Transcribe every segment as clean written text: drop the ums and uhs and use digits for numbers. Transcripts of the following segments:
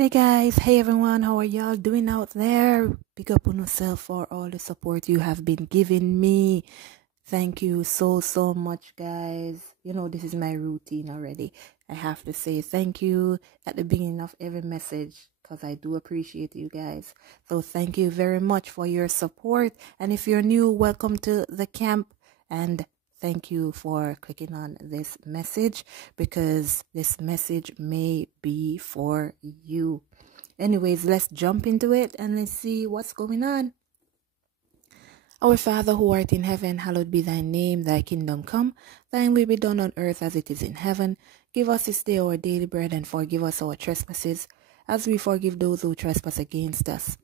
Hey guys, hey everyone, how are y'all doing out there? Big up on yourself for all the support you have been giving me. Thank you so much, guys. You know, this is my routine already. I have to say thank you at the beginning of every message because I do appreciate you guys. So thank you very much for your support. And if you're new, welcome to the camp. And thank you for clicking on this message because this message may be for you. Anyways, let's jump into it and let's see what's going on. Our Father who art in heaven, hallowed be thy name, thy kingdom come, thine will be done on earth as it is in heaven. Give us this day our daily bread and forgive us our trespasses, as we forgive those who trespass against us.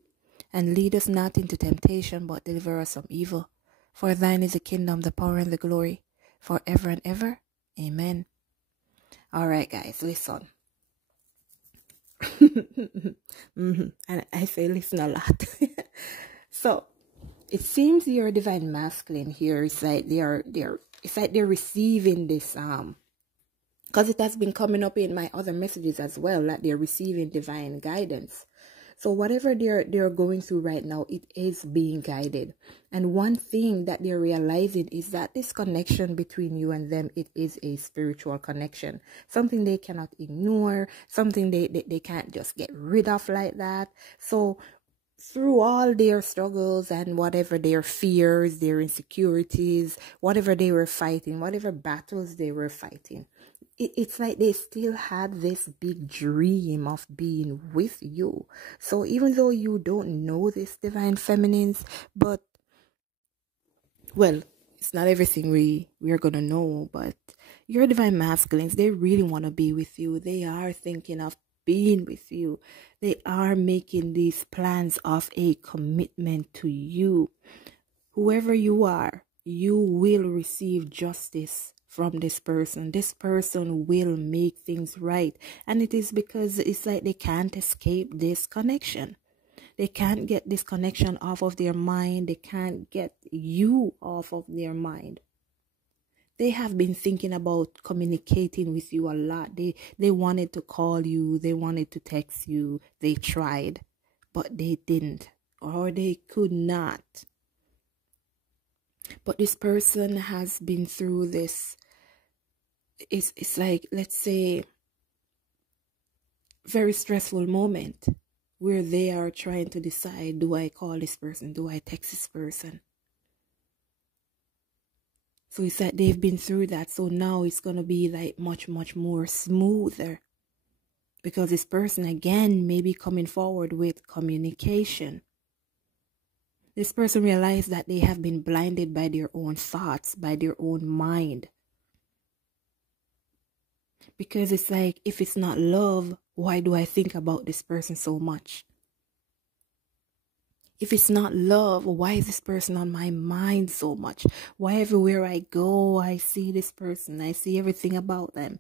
And lead us not into temptation, but deliver us from evil. For thine is the kingdom, the power, and the glory, forever and ever. Amen. All right, guys, listen. And I say listen a lot. So it seems your divine masculine here is like they're receiving this because it has been coming up in my other messages as well, that they're receiving divine guidance. So whatever they're going through right now, it is being guided. And one thing that they're realizing is that this connection between you and them, it is a spiritual connection. Something they cannot ignore, something they can't just get rid of like that. So through all their struggles and whatever their fears, their insecurities, whatever they were fighting, whatever battles they were fighting, it's like they still had this big dream of being with you. So even though you don't know this divine feminines, but well, it's not everything we're gonna know, but your divine masculines, they really want to be with you. They are thinking of being with you. They are making these plans of a commitment to you. Whoever you are, you will receive justice from this person. This person will make things right. And it is because it's like they can't escape this connection. They can't get this connection off of their mind. They can't get you off of their mind. They have been thinking about communicating with you a lot. They wanted to call you. They wanted to text you. They tried, but they didn't, or they could not. But this person has been through this. It's like, let's say, very stressful moment where they are trying to decide, do I call this person? Do I text this person? So it's like they've been through that. So now it's going to be like much more smoother. Because this person, again, may be coming forward with communication. This person realized that they have been blinded by their own thoughts, by their own mind. Because it's like, if it's not love, why do I think about this person so much? If it's not love, why is this person on my mind so much? Why everywhere I go, I see this person. I see everything about them.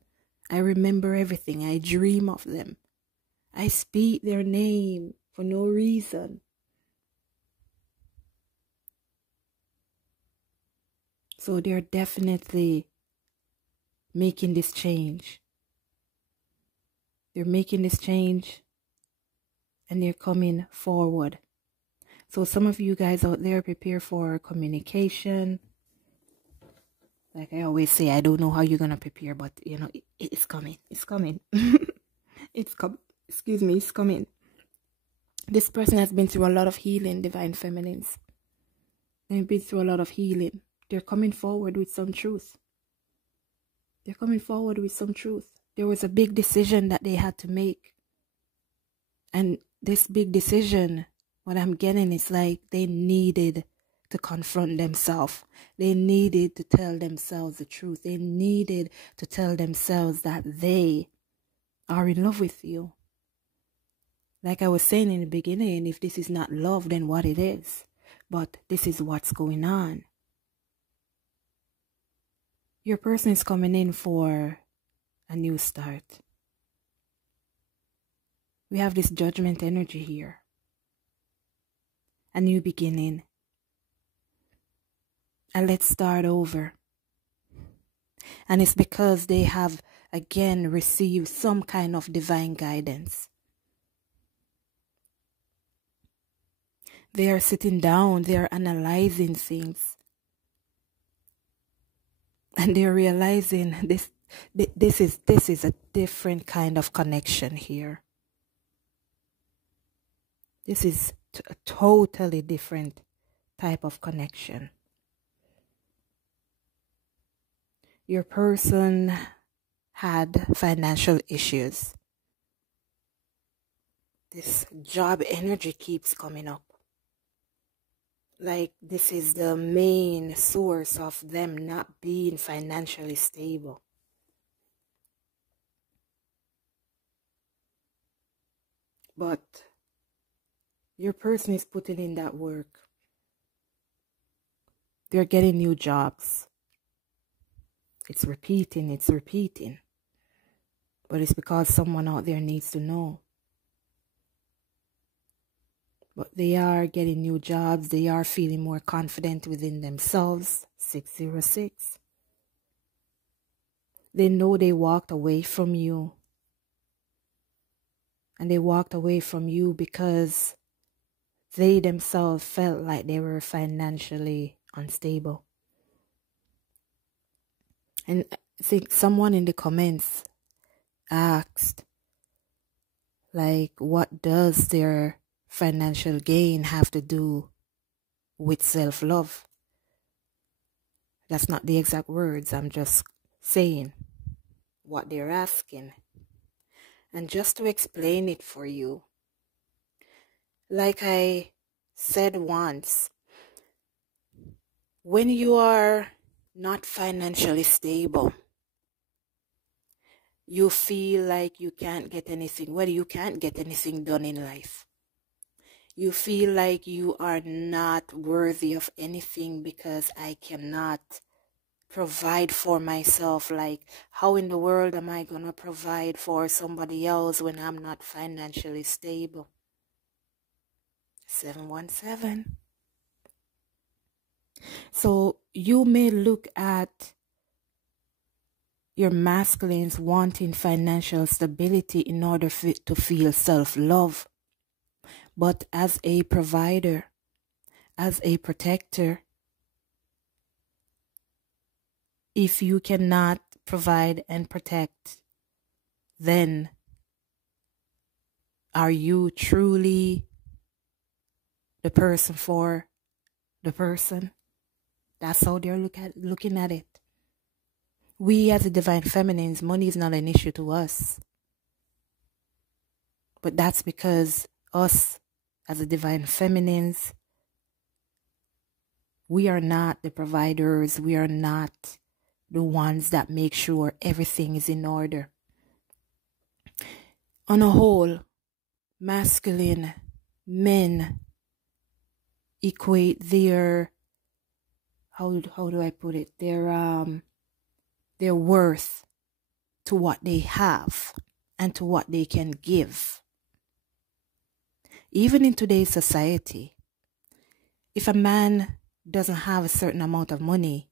I remember everything. I dream of them. I speak their name for no reason. So they're definitely making this change. They're making this change and they're coming forward. So some of you guys out there, prepare for communication. Like I always say, I don't know how you're going to prepare, but you know, it's coming. It's coming. It's coming. This person has been through a lot of healing, divine feminines. They've been through a lot of healing. They're coming forward with some truth. They're coming forward with some truth. There was a big decision that they had to make. And this big decision, what I'm getting is like they needed to confront themselves. They needed to tell themselves the truth. They needed to tell themselves that they are in love with you. Like I was saying in the beginning, if this is not love, then what it is? But this is what's going on. Your person is coming in for a new start. We have this judgment energy here. A new beginning. And let's start over. And it's because they have, again, received some kind of divine guidance. They are sitting down, they are analyzing things, and they're realizing this is a different kind of connection here. This is a totally different type of connection. Your person had financial issues. This job energy keeps coming up. Like this is the main source of them not being financially stable. But your person is putting in that work. They're getting new jobs. It's repeating. But it's because someone out there needs to know. But they are getting new jobs. They are feeling more confident within themselves. 606. They know they walked away from you. And they walked away from you because they themselves felt like they were financially unstable. And I think someone in the comments asked, like, what does their financial gain have to do with self-love? That's not the exact words. I'm just saying what they're asking. And just to explain it for you, like I said once, when you are not financially stable, you feel like you can't get anything. Well, you can't get anything done in life. You feel like you are not worthy of anything because I cannot provide for myself. Like, how in the world am I going to provide for somebody else when I'm not financially stable? 717. So you may look at your masculines wanting financial stability in order to feel self-love. But as a provider, as a protector, if you cannot provide and protect, then are you truly the person for the person? That's how they're looking at it. We as the divine feminines, money is not an issue to us. But that's because us as the divine feminines, we are not the providers. We are not the ones that make sure everything is in order. On a whole, masculine men equate their, how do I put it, their worth to what they have and to what they can give. Even in today's society, if a man doesn't have a certain amount of money,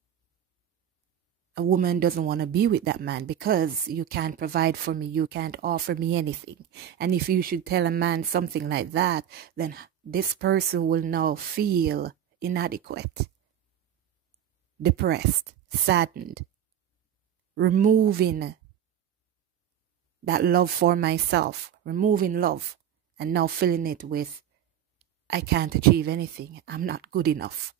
a woman doesn't want to be with that man because you can't provide for me, you can't offer me anything. And if you should tell a man something like that, then this person will now feel inadequate, depressed, saddened, removing that love for myself, removing love, and now filling it with, I can't achieve anything, I'm not good enough.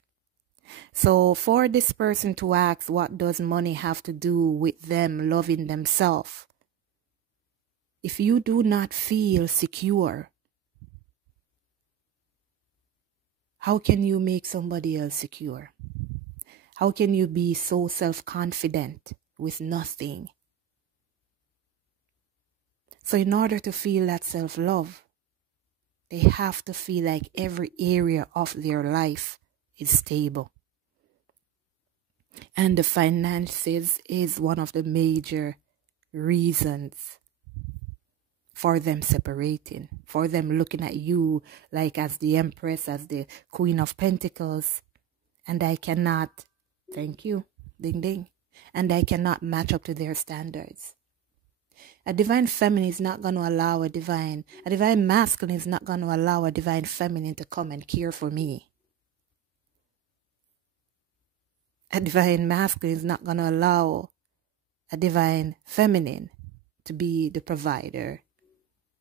So for this person to ask, what does money have to do with them loving themselves? If you do not feel secure, how can you make somebody else secure? How can you be so self-confident with nothing? So in order to feel that self-love, they have to feel like every area of their life is stable. And the finances is one of the major reasons for them separating, for them looking at you like as the Empress, as the Queen of Pentacles, and I cannot, thank you, ding ding, and I cannot match up to their standards. A divine feminine is not going to allow a divine masculine is not going to allow a divine feminine to come and care for me. A divine masculine is not going to allow a divine feminine to be the provider,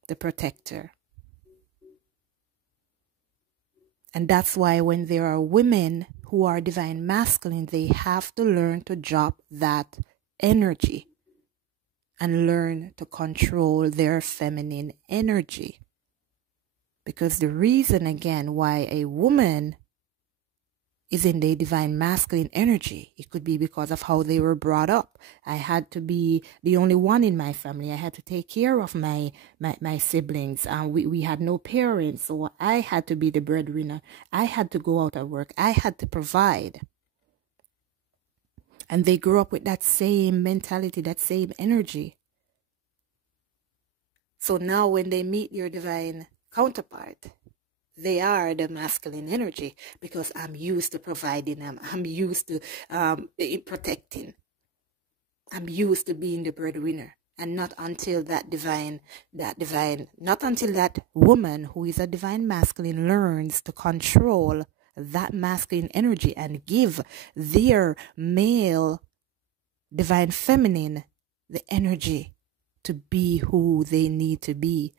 the protector. And that's why when there are women who are divine masculine, they have to learn to drop that energy and learn to control their feminine energy. Because the reason, again, why a woman is in the divine masculine energy, it could be because of how they were brought up. I had to be the only one in my family. I had to take care of my siblings. We had no parents, so I had to be the breadwinner. I had to go out at work. I had to provide. And they grew up with that same mentality, that same energy. So now when they meet your divine counterpart, they are the masculine energy, because I'm used to providing them. I'm used to protecting. I'm used to being the breadwinner. And not until that woman who is a divine masculine learns to control that masculine energy and give their male divine feminine the energy to be who they need to be,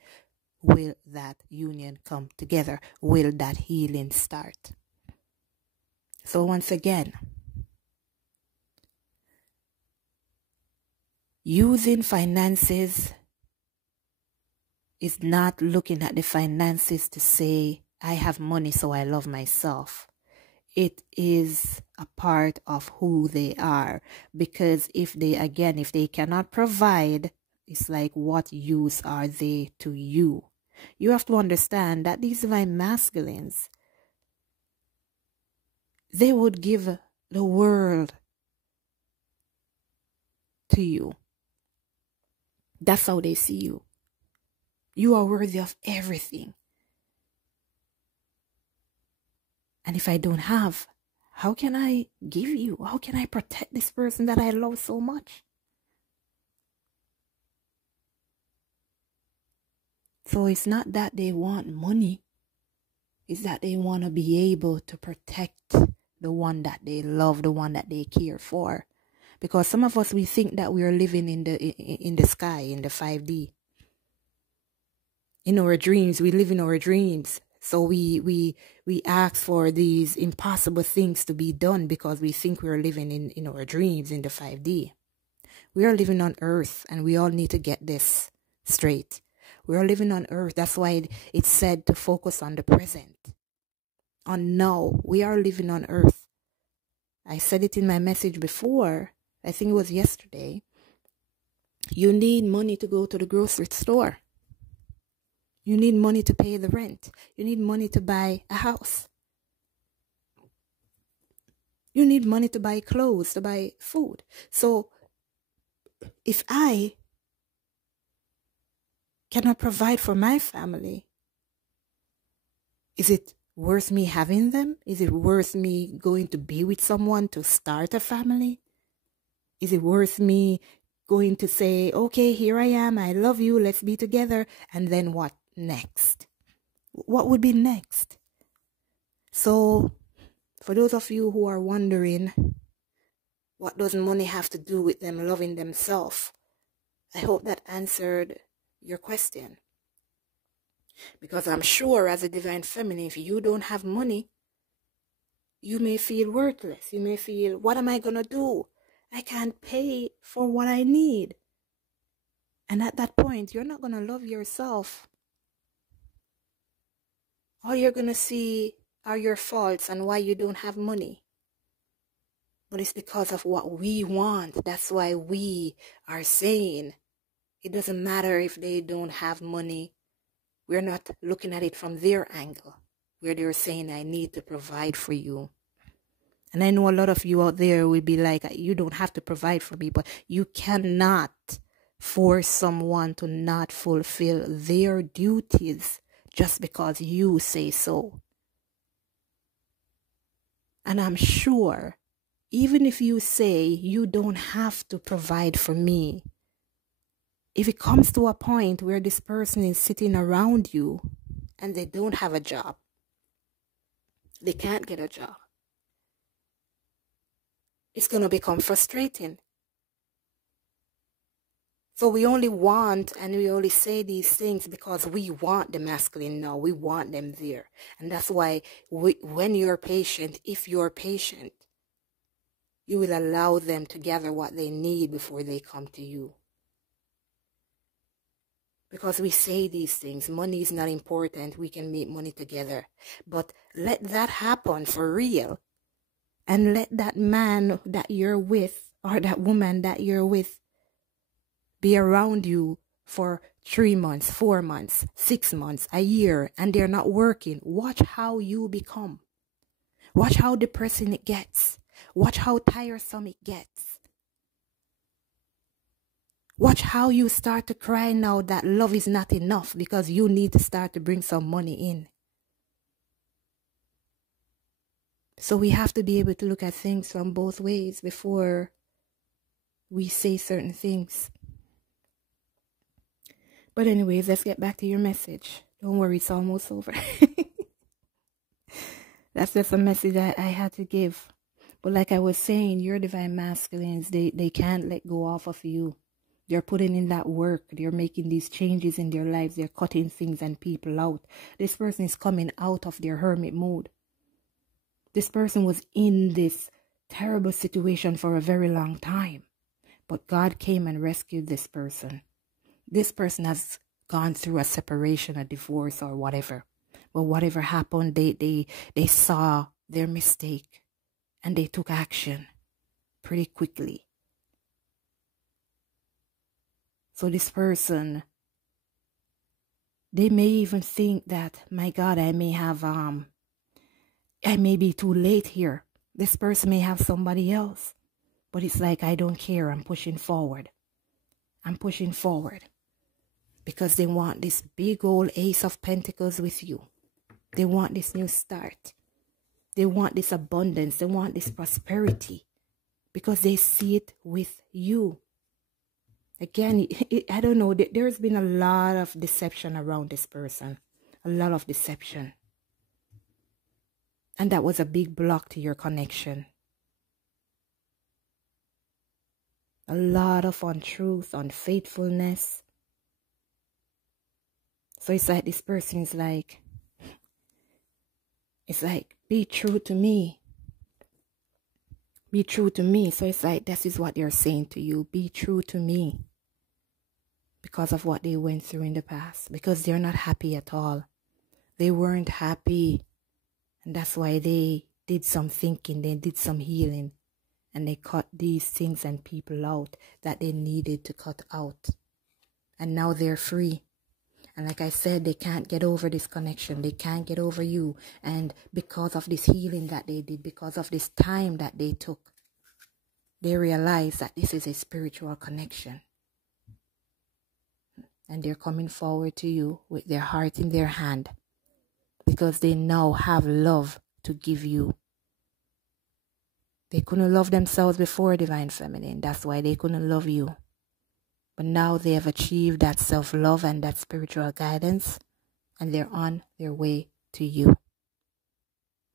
will that union come together? Will that healing start? So once again, using finances is not looking at the finances to say, I have money so I love myself. It is a part of who they are, because if they cannot provide, it's like, what use are they to you? You have to understand that these divine masculines, they would give the world to you. That's how they see you. You are worthy of everything. And if I don't have, how can I give you? How can I protect this person that I love so much? So it's not that they want money. It's that they want to be able to protect the one that they love, the one that they care for. Because some of us, we think that we are living in the sky, in the 5D. In our dreams, we live in our dreams. So we ask for these impossible things to be done because we think we are living in our dreams, in the 5D. We are living on earth, and we all need to get this straight. We are living on earth. That's why it's said to focus on the present. On now. We are living on earth. I said it in my message before. I think it was yesterday. You need money to go to the grocery store. You need money to pay the rent. You need money to buy a house. You need money to buy clothes, to buy food. So if I cannot provide for my family, is it worth me having them? Is it worth me going to be with someone to start a family? Is it worth me going to say, okay, here I am, I love you, let's be together, and then what next? What would be next? So, for those of you who are wondering, what does money have to do with them loving themselves? I hope that answered your question. Because I'm sure as a divine feminine, if you don't have money, you may feel worthless. You may feel, what am I going to do? I can't pay for what I need. And at that point, you're not going to love yourself. All you're going to see are your faults and why you don't have money. But it's because of what we want. That's why we are saying it doesn't matter if they don't have money. We're not looking at it from their angle, where they're saying, I need to provide for you. And I know a lot of you out there will be like, you don't have to provide for me, but you cannot force someone to not fulfill their duties just because you say so. And I'm sure, even if you say you don't have to provide for me, if it comes to a point where this person is sitting around you and they don't have a job, they can't get a job, it's going to become frustrating. So we only want and we only say these things because we want the masculine now. We want them there. And that's why when you're patient, if you're patient, you will allow them to gather what they need before they come to you. Because we say these things, money is not important, we can make money together. But let that happen for real. And let that man that you're with, or that woman that you're with, be around you for 3 months, 4 months, 6 months, a year, and they're not working. Watch how you become. Watch how depressing it gets. Watch how tiresome it gets. Watch how you start to cry now that love is not enough because you need to start to bring some money in. So we have to be able to look at things from both ways before we say certain things. But anyways, let's get back to your message. Don't worry, it's almost over. That's just a message I had to give. But like I was saying, your divine masculines, they can't let go off of you. They're putting in that work. They're making these changes in their lives. They're cutting things and people out. This person is coming out of their hermit mode. This person was in this terrible situation for a very long time. But God came and rescued this person. This person has gone through a separation, a divorce, or whatever. But whatever happened, they saw their mistake and they took action pretty quickly. So this person, they may even think that, my God, I may be too late here. This person may have somebody else. But it's like, I don't care. I'm pushing forward. I'm pushing forward. Because they want this big old Ace of Pentacles with you. They want this new start. They want this abundance. They want this prosperity. Because they see it with you. Again, I don't know. There's been a lot of deception around this person. A lot of deception. And that was a big block to your connection. A lot of untruth, unfaithfulness. So it's like this person is like, be true to me. Be true to me. So it's like, this is what they're saying to you. Be true to me. Because of what they went through in the past. Because they're not happy at all. They weren't happy. And that's why they did some thinking. They did some healing. And they cut these things and people out that they needed to cut out. And now they're free. And like I said, they can't get over this connection. They can't get over you. And because of this healing that they did, because of this time that they took, they realize that this is a spiritual connection. And they're coming forward to you with their heart in their hand. Because they now have love to give you. They couldn't love themselves before, Divine Feminine. That's why they couldn't love you. But now they have achieved that self-love and that spiritual guidance. And they're on their way to you.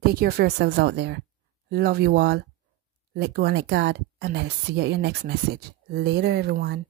Take care of yourselves out there. Love you all. Let go and let God. And I'll see you at your next message. Later, everyone.